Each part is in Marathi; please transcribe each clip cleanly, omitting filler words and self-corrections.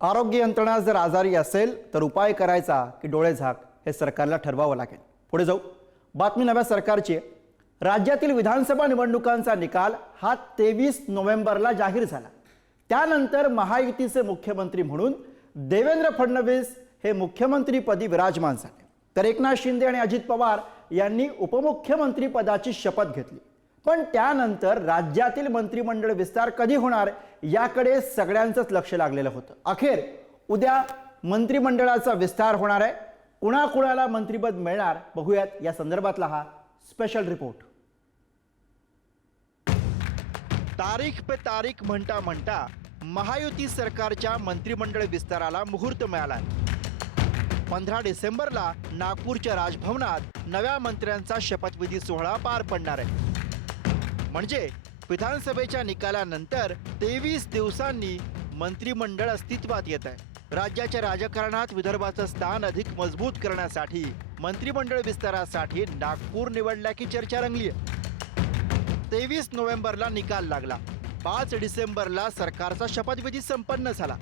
आरोग्य यंत्रणा जर आजारी असेल तर उपाय करायचा की डोळे झाक हे सरकारला ठरवावं लागेल। पुढे जाऊ बातमी नव्या सरकारची आहे। राज्यातील विधानसभा निवडणुकांचा निकाल हा 23 नोव्हेंबरला जाहीर झाला। त्यानंतर महायुतीचे मुख्यमंत्री म्हणून देवेंद्र फडणवीस हे मुख्यमंत्रीपदी विराजमान झाले, तर एकनाथ शिंदे आणि अजित पवार यांनी उपमुख्यमंत्री पदाची शपथ घेतली। पण त्यानंतर राज्यातील मंत्रिमंडळ विस्तार कधी होणार याकडे सगळ्यांचंच लक्ष लागलेलं होतं। अखेर उद्या मंत्रिमंडळाचा विस्तार होणार आहे। कुणाकुणाला मंत्रिपद मिळणार बघूयात या संदर्भातला हा स्पेशल रिपोर्ट। तारीख पे तारीख म्हणता म्हणता महायुती सरकारच्या मंत्रिमंडळ विस्ताराला मुहूर्त मिळाला। 15 डिसेंबरला नागपूरच्या राजभवनात नव्या मंत्र्यांचा शपथविधी सोहळा पार पडणार आहे। म्हणजे विधानसभेच्या निकालानंतर 23 दिवसांनी मंत्रिमंडळ अस्तित्वात येत आहे। राज्याच्या राजकारणात विदर्भाचं स्थान अधिक मजबूत करण्यासाठी मंत्रिमंडळ विस्तारासाठी नागपूर निवडला की चर्चा रंगली आहे। 23 नोव्हेंबरला निकाल लागला, 5 डिसेंबरला सरकारचा शपथविधी संपन्न झाला,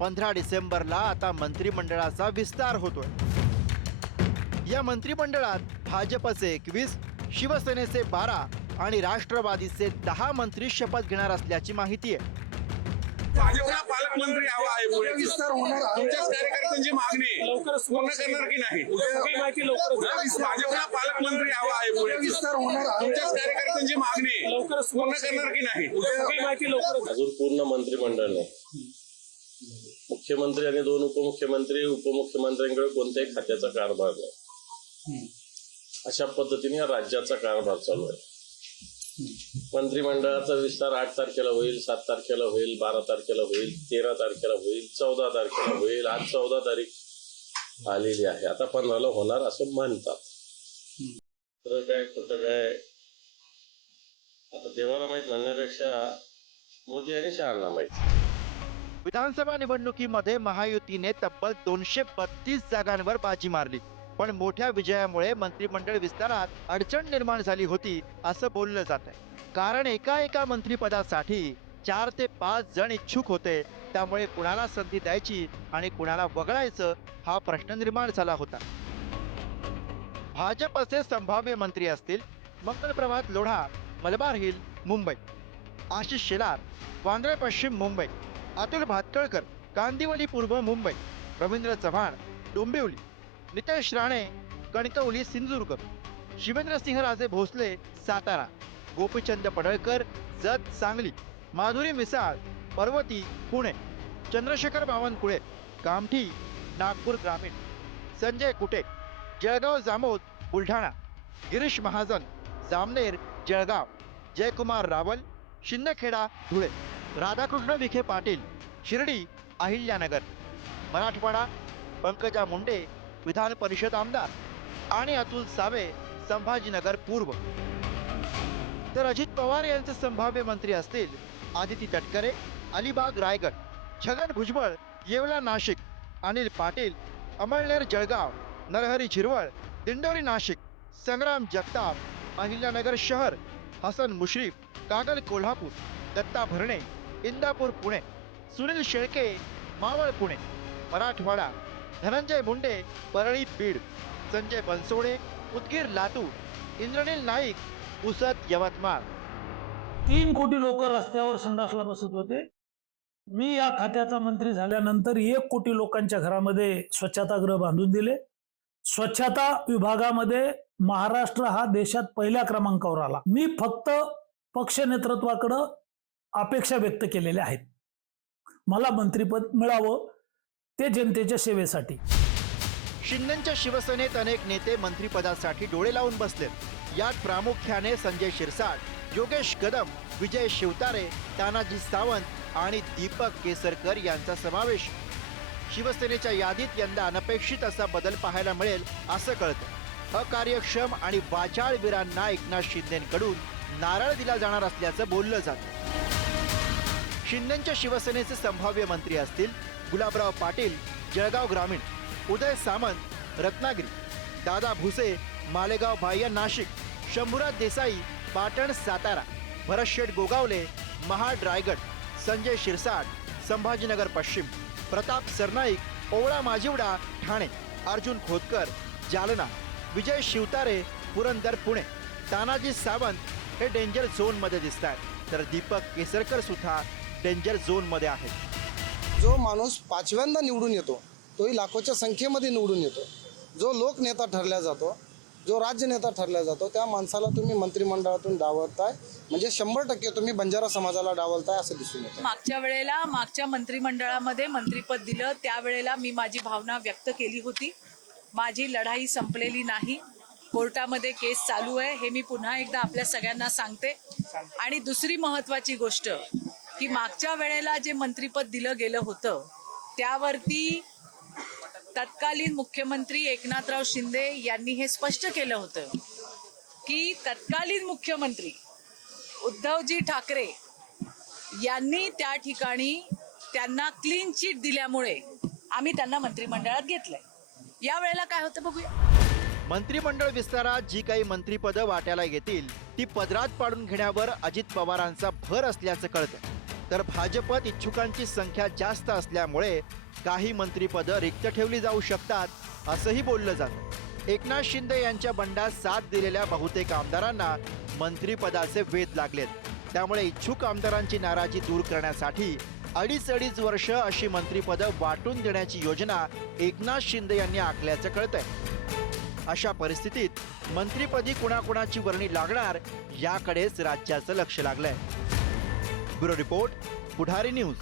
15 डिसेंबरला आता मंत्रिमंडळाचा विस्तार होतोय। या मंत्रिमंडळात भाजपचे 21, शिवसेनेचे 12 आणि राष्ट्रवादीचे 10 मंत्री शपथ घेणार असल्याची माहिती आहे। भाजपला पालकमंत्री हवा आहे पुढे विस्तार होणार तुमच्याच कार्यकर्त्यांची मागणी लवकरच पूर्ण करणार की नाही? सगळी माहिती लवकरच भाजपला पालकमंत्री हवा आहे पुढे विस्तार होणार तुमच्याच कार्यकर्त्यांची मागणी लवकरच पूर्ण करणार की नाही? सगळी माहिती लवकरच अजून पूर्ण मंत्रिमंडळ नाही। मुख्यमंत्री आणि 2 उपमुख्यमंत्री, उपमुख्यमंत्र्यांकडे कोणत्याही खात्याचा कारभार नाही। अशा पद्धतीने राज्याचा कारभार चालू आहे। मंत्रिमंडळाचा विस्तार 8 तारखेला होईल, 7 तारखेला होईल, 12 तारखेला होईल, 13 तारखेला होईल, 14 तारखेला होईल। आज 14 तारीख आलेली आहे, आता 15ला होणार असं म्हणतात। तर काय कुठं काय आता देवाला माहित म्हणण्यापेक्षा मोदी आणि शहांना माहित। विधानसभा निवडणुकीमध्ये महायुतीने तब्बल 232 जागांवर बाजी मारली, पण मोठ्या विजयामुळे मंत्रिमंडळ विस्तारात अडचण निर्माण झाली होती असं बोललं जात आहे। कारण एका मंत्रिपदासाठी 4 ते 5 जण इच्छुक होते, त्यामुळे कुणाला संधी द्यायची आणि कुणाला वगळायचं हा प्रश्न निर्माण झाला होता। भाजपचे संभाव्य मंत्री असतील मंगलप्रभात लोढा, मलबार हिल मुंबई, आशिष शेलार वांद्रे पश्चिम मुंबई, अतुल भातखळकर कांदिवली पूर्व मुंबई, रवींद्र चव्हाण डोंबिवली, नितेश राणे कणकवली सिंधुदुर्ग, शिवेंद्रसिंहराजे भोसले सातारा, गोपीचंद पडळकर जत सांगली, माधुरी मिसाळ पर्वती पुणे, चंद्रशेखर बावनकुळे कामठी नागपूर ग्रामीण, संजय कुटे जळगाव जामोद बुलढाणा, गिरीश महाजन जामनेर जळगाव, जयकुमार रावल शिंदखेडा धुळे, राधाकृष्ण विखे पाटील शिर्डी अहिल्यानगर, मराठवाडा पंकजा मुंडे विधान परिषद आमदार आणि अतुल सावे संभाजीनगर पूर्व। तर अजित पवार यांचे संभाव्य मंत्री असतील आदिती तटकरे अलिबाग रायगड, छगन भुजबळ येवला नाशिक, अनिल पाटील अमळनेर जळगाव, नरहरी झिरवळ दिंडोरी नाशिक, संग्राम जगताप अहिल्यानगर शहर, हसन मुश्रीफ कागल कोल्हापूर, दत्ता भरणे इंदापूर पुणे, सुनील शेळके मावळ पुणे, मराठवाडा धनंजय मुंडे परळी बीड, संजय बनसोडे उदगीर लातूर, इंद्रनील नाईक पुसद यवतमाळ। 3 कोटी लोक रस्त्यावर संडासला बसत होते। मी या खात्याचा मंत्री झाल्यानंतर 1 कोटी लोकांच्या घरामध्ये स्वच्छतागृह बांधून दिले। स्वच्छता विभागामध्ये महाराष्ट्र हा देशात पहिल्या क्रमांकावर आला। मी फक्त पक्ष नेतृत्वाकडे अपेक्षा व्यक्त केलेल्या आहेत, मला मंत्रिपद मिळावं ते जनतेच्या सेवेसाठी। शिंदेच्या शिवसेनेत अनेक नेते मंत्रिपदासाठी डोळे लावून बसलेत। यात प्रामुख्याने संजय शिरसाट, योगेश कदम, विजय शिवतारे, तानाजी सावंत आणि दीपक केसरकर यांचा समावेश। शिवसेनेच्या यादीत यंदा अनपेक्षित असा बदल पाहायला मिळेल असं कळतं। अकार्यक्षम आणि वाचाळवीरांना एकनाथ शिंदेकडून नारळ दिला जाणार असल्याचं बोललं जातं। शिंदेच्या शिवसेनेचे संभाव्य मंत्री असतील गुलाबराव पाटील जळगाव ग्रामीण, उदय सामंत रत्नागिरी, दादा भुसे मालेगाव बाह्य नाशिक, शंभूराज देसाई पाटण सातारा, भरतशेठ गोगावले महाड रायगड, संजय शिरसाट संभाजीनगर पश्चिम, प्रताप सरनाईक ओवळा माजिवडा ठाणे, अर्जुन खोतकर जालना, विजय शिवतारे पुरंदर पुणे, तानाजी सावंत हे डेंजर झोन मध्ये दिसत आहेत, तर दीपक केसरकर सुद्धा डेंजर झोन मध्ये आहेत. जो माणूस 5व्यांदा निवडून येतो तोही लाखोच्या संख्येमध्ये निवडून येतो. जो लोकनेता ठरला जातो, जो राज्यनेता ठरला जातो, त्या माणसाला तुम्ही मंत्रिमंडळातून डावलताय, म्हणजे 100% तुम्ही बंजारा समाजाला डावलताय असं दिसून येतं. मागच्या वेळेला मागच्या मंत्रिमंडळामध्ये मंत्रिपद दिलं त्यावेळेला मी माझी भावना व्यक्त केली होती. माझी लढाई संपलेली नाही, कोर्टामध्ये केस चालू आहे, हे मी पुन्हा एकदा आपल्या सगळ्यांना सांगते. आणि दुसरी महत्त्वाची गोष्ट की मागच्या वेळेला जे मंत्रिपद दिलं गेलं होतं त्यावरती तत्कालीन मुख्यमंत्री एकनाथराव शिंदे यांनी हे स्पष्ट केलं होतं की तत्कालीन मुख्यमंत्री उद्धवजी ठाकरे यांनी त्या ठिकाणी त्यांना क्लीन चिट दिल्यामुळे आम्ही त्यांना मंत्रिमंडळात घेतलंय. या वेळेला काय होतं बघूया. मंत्रिमंडळ विस्तारात जी काही मंत्रिपदं वाट्याला येतील ती पदरात पाडून घेण्यावर अजित पवारांचा भर असल्याचं कळतं. तर भाजपत इच्छुकांची संख्या जास्त असल्यामुळे काही मंत्रिपदं रिक्त ठेवली जाऊ शकतात असंही बोललं जातं. एकनाथ शिंदे यांच्या बंडात साथ दिलेल्या बहुतेक आमदारांना मंत्रिपदाचे वेध लागलेत. त्यामुळे इच्छुक आमदारांची नाराजी दूर करण्यासाठी अडीच वर्ष अशी मंत्रिपदं वाटून देण्याची योजना एकनाथ शिंदे यांनी आखल्याचं कळतंय. अशा परिस्थितीत मंत्रिपदी कुणाकुणाची वर्णी लागणार याकडेच राज्याचं लक्ष लागलंय. ब्युरो रिपोर्ट, पुढारी न्यूज.